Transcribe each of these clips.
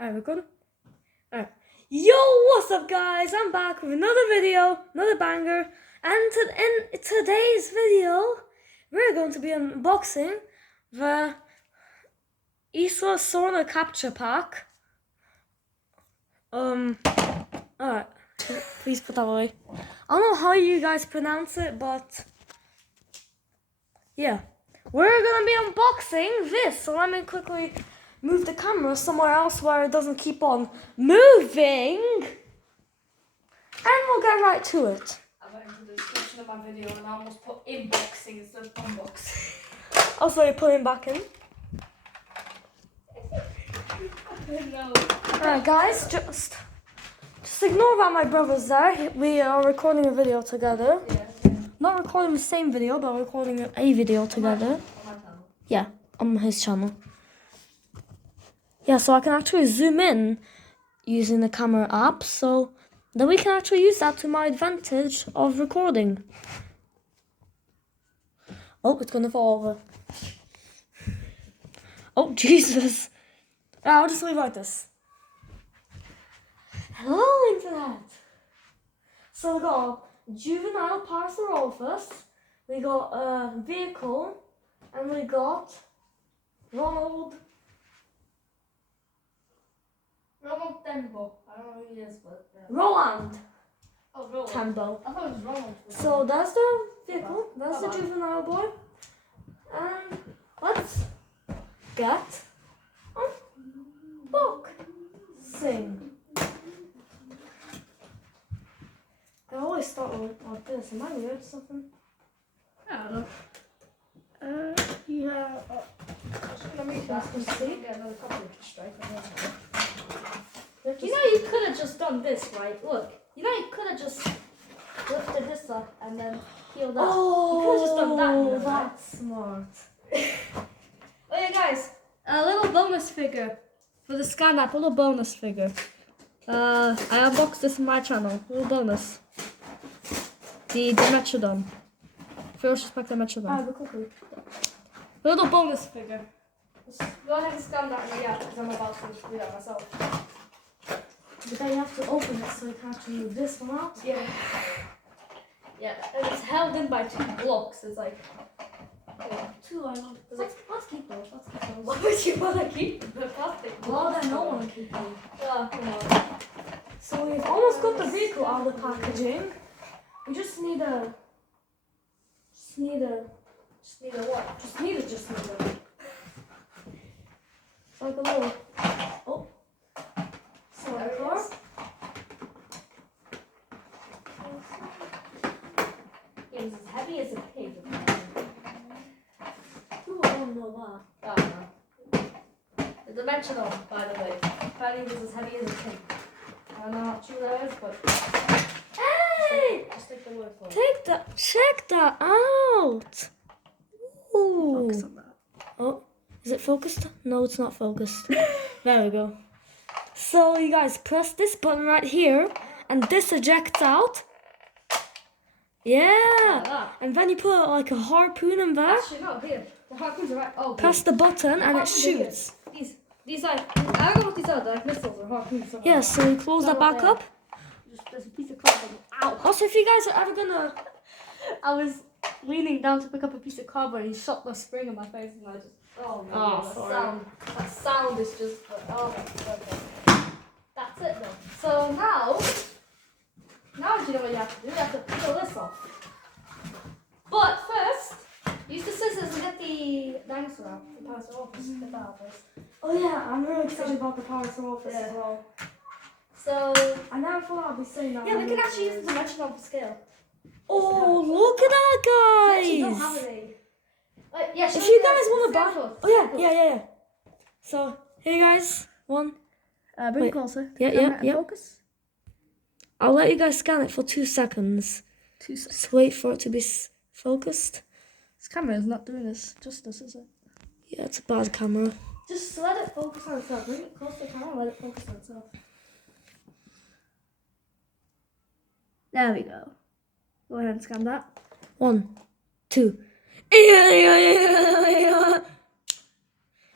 Alright, record. Alright. Yo, what's up, guys? I'm back with another video, another banger. And in today's video, we're going to be unboxing the Isla Sorna capture pack. Alright, please put that away. I don't know how you guys pronounce it, but yeah. We're gonna be unboxing this, so let me quickly move the camera somewhere else where it doesn't keep on moving. And we'll get right to it. I went into the description of my video and I almost put inboxing instead of unboxing. Also, you put him back in. No. Alright, guys, just ignore that my brother's there. We are recording a video together. Yeah. Not recording the same video, but recording a video together. On my channel. Yeah, on his channel. Yeah, so I can actually zoom in using the camera app, so then we can actually use that to my advantage of recording. Oh, it's gonna fall over. Oh, Jesus. I'll just leave it like this. Hello, Internet. So we got juvenile Parasaurolophus, we got a vehicle, and we got Ronald Tembo. I don't know who he is, but. Roland Oh, Roland. Tembo. I thought it was Roland. So that's the vehicle, that's the juvenile boy. And let's get unboxing. I always start like this. Am I weird or something? I don't know. Yeah. Let me get another copyright strike on this. You know you could have just done this, right? Look. You know you could have just lifted this up and then peeled up. Oh, you could have just done that. You know, that's smart. Oh yeah, guys, a little bonus figure for the scan app. A little bonus figure. I unboxed this on my channel. A little bonus. The Dimetrodon. Ferocious Pack Dimetrodon. but quickly. A little bonus figure. Just go ahead and scan that in the app because I'm about to do that myself. But then you have to open it so you can actually move this one out. Yeah. Yeah, and it's held in by two blocks. It's like. Two, I love. Let's keep those. Let's keep those. Why would you want to keep the plastic? Well, then no one keep them. Oh, come on. So we've almost got the vehicle out of the packaging. We just need a. Just need a what? Just need a. It's like a little. Oh. So There it car. is. It was as heavy as a pig. Ooh, I don't know that. Oh no. The dimensional, by the way. Apparently it was as heavy as a pig. I don't know how true that is, but Hey! just take the word for it. Take that. Check that out. Ooh. Focus on that. Oh, is it focused? No, it's not focused. There we go. So you guys press this button right here, and this ejects out. Yeah. that. And then you put like a harpoon in there. Actually, no, here. The harpoons are right. Oh, Press the button and it harpoons are here. shoots. These are. I don't know what these are. They're like missiles or harpoons. Yeah, so you close that back up. Just there's a piece of cardboard. Ow! Also, if you guys are ever gonna... I was leaning down to pick up a piece of cardboard and he shot the spring in my face and I just. Oh my god! sorry. That sound is just. Oh my god. That's it though. So now do you know what you have to do? You have to peel this off. But first, use the scissors and get the dinosaur out. The Parasaurolophus. Get that out first. Oh yeah, I'm really excited about the Parasaurolophus Yeah. as well. So I never thought I'd be saying that. yeah, we can actually use the dimensional for scale. Oh, look at I actually that, don't have guys! any. Yeah, If you guys want to buy... Sample. Oh yeah. So, here you guys. One. Bring Wait. it closer. Yeah. Focus. I'll let you guys scan it for 2 seconds. 2 seconds. Just wait for it to be focused. This camera is not doing this justice, is it? Yeah, it's a bad camera. Just let it focus on itself. Bring it close to the camera and let it focus on itself. There we go. Go ahead and scan that. 1, 2.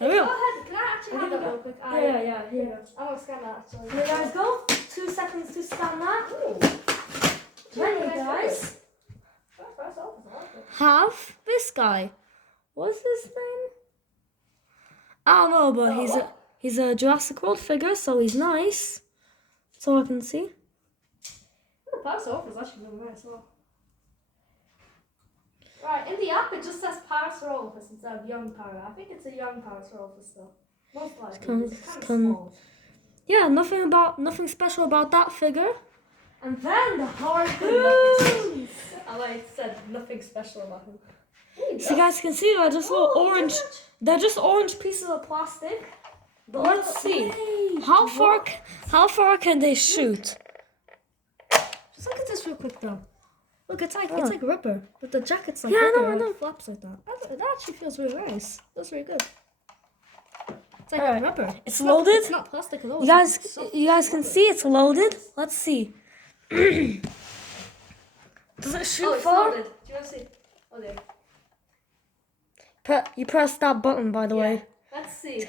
I Go will. ahead. Can I actually have that real quick? Yeah. Here you go. I want to scan that actually. Here you guys go. 2 seconds to scan that. Ooh. Then you Nice guys First off, I like it. have this guy. What's his name? I don't know, but he's a Jurassic World figure, so he's nice. That's all I can see. The Parasaurus is actually really nice as well. Right, in the app it just says Parasaurus instead of young para. I think it's a young Parasaurus though. Most likely. It's kind of small. Yeah, nothing special about that figure. And then the Harpoons! I like said nothing special about him. So you guys can see they're just little orange. They're just orange pieces of plastic. But let's see how far can they shoot? Just look at this real quick though. Look, it's like rubber, but the jacket's like rubber. I know. It flaps like that. That actually feels really nice. Feels really good. It's like rubber. It's loaded. It's not plastic at all. You guys can see it's loaded. Let's see. Does it shoot far? Loaded. Do you want to see? Oh, there. You press that button, by the way. Let's see.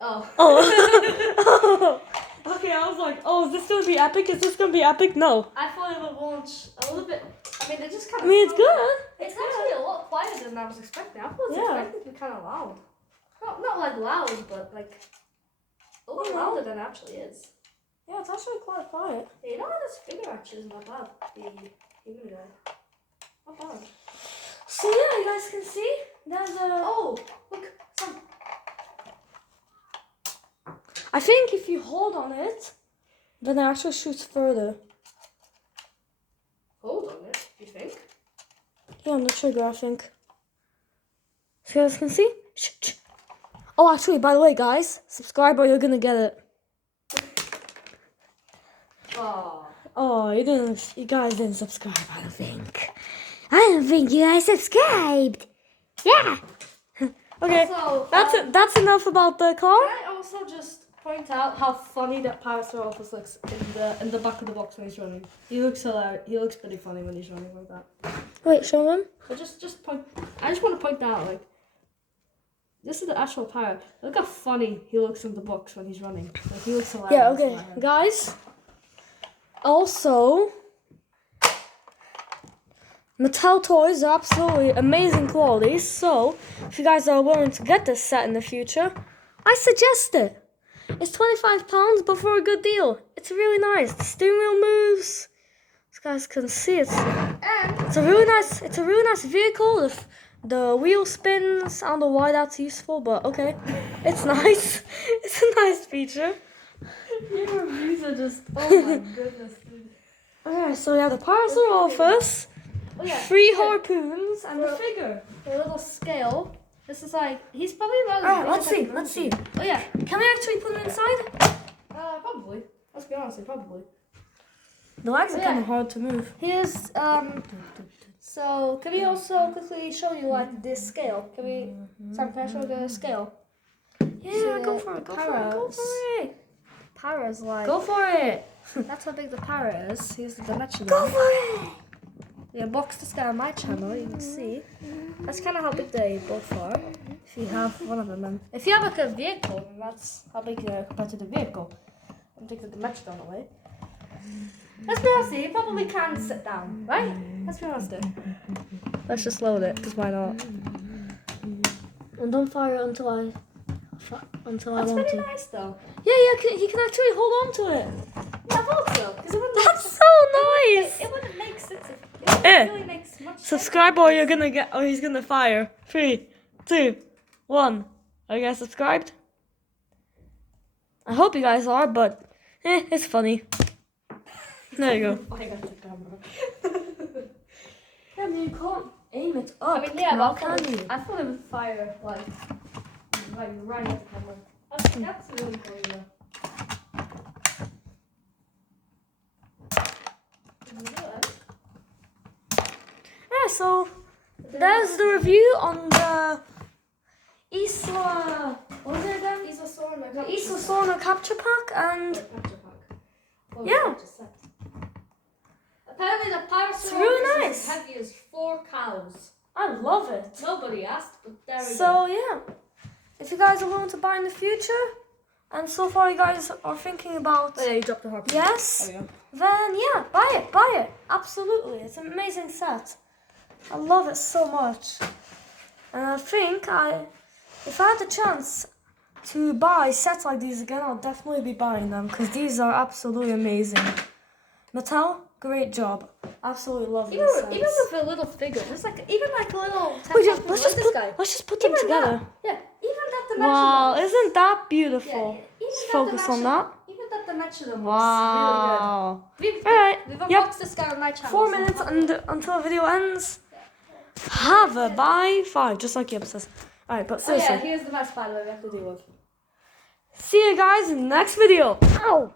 Oh. Oh. Okay, I was like, oh, is this gonna be epic? Is this gonna be epic? No. I thought it would launch a little bit. I mean, it just kind of. I mean, it's good. It's actually a lot quieter than I was expecting. I thought it was expecting to be kind of loud. Not like loud, but like a little louder than it actually is. Yeah, it's actually quite quiet. Yeah, you know what, this figure actually isn't that bad. The human guy. Not bad. So yeah, you guys can see there's a. Oh, look, some. I think if you hold on it, then it actually shoots further. Hold on it, you think? Yeah, on the trigger, I think. So you guys can see. Shh. Oh, actually, by the way, guys, subscribe or you're gonna get it. Oh, you guys didn't subscribe, I don't think. I don't think you guys subscribed. Yeah. Okay, Also, that's enough about the car. Can I also just point out how funny that Parasaurus looks in the back of the box when he's running? He looks hilarious. He looks pretty funny when he's running like that. Wait, show them. But just point. I just want to point that out, like. This is the actual para. Look how funny he looks in the box when he's running. Like, he looks hilarious. Yeah, okay. Guys, also, Mattel toys are absolutely amazing quality, so if you guys are willing to get this set in the future, I suggest it. It's £25, but for a good deal. It's really nice. The steering wheel moves. You guys can see it's a really nice vehicle. If the wheel spins, I don't know why that's useful, but okay. It's nice. It's a nice feature. Your reviews are just, oh my goodness, dude. Okay, so we have the Parasaurus, Oh, yeah. 3 harpoons, and the figure. A little scale. This is like, he's probably about as Alright, big let's as see. Oh yeah. Can we actually put him inside? Probably. Let's be honest, probably. The legs are kind of hard to move. Here's, so can we also quickly show you like this scale? Sam, can I show the scale? Yeah, go for it. Para's like, Go for it. that's how big the para is. Here's the dimension. Go for it. Yeah, box this guy on my channel, you can see. That's kind of how big they both are. If you have one of them, and if you have like a vehicle, then that's how big they are compared to the vehicle. And take the dimension away. Let's be honest, you probably can sit down, right? Let's be honest. Let's just load it, because why not? And don't fire it until I That's want pretty to. nice though. Yeah, he can actually hold on to it. Yeah, I thought so. Because it wouldn't That's so nice. It wouldn't make sense. It really makes much sense. Subscribe or he's gonna fire. 3, 2, 1. Are you guys subscribed? I hope you guys are, but it's funny. There you go. I got the camera. Yeah, I mean, you can't aim it up. I mean, yeah, now, but can you? I thought it would fire like right at the camera. That's really funny though. Yeah, so there's the review on the Isla. What was it again? Isla Sorna. The Isla Sorna capture pack, and yeah. Apparently the Parasaurus really is nice. as heavy as 4 cows. I love it. Nobody asked, but there we go. So yeah, if you guys are willing to buy in the future, and so far you guys are thinking about Oh yeah, you dropped the harp. yes, There we go. then yeah, buy it. Absolutely, it's an amazing set. I love it so much, and I think if I had the chance to buy sets like these again, I'll definitely be buying them because these are absolutely amazing. Mattel, great job. Absolutely love these sets. Even with a little figure, there's like even like a little. Wait, Temple let's like this guy. just put them Even together. That, yeah, even that dimension. Wow, of this. isn't that beautiful? Yeah, even Just that focus on dimension- that. Even that dimension of Wow. really good. Alright, We've yep. unboxed this guy on my channel. 4 so minutes have a look. until the video ends. Have a bye 5, just like Yep says. Alright, but Oh seriously. yeah, here's the best part we have to deal with. See you guys in the next video. Ow!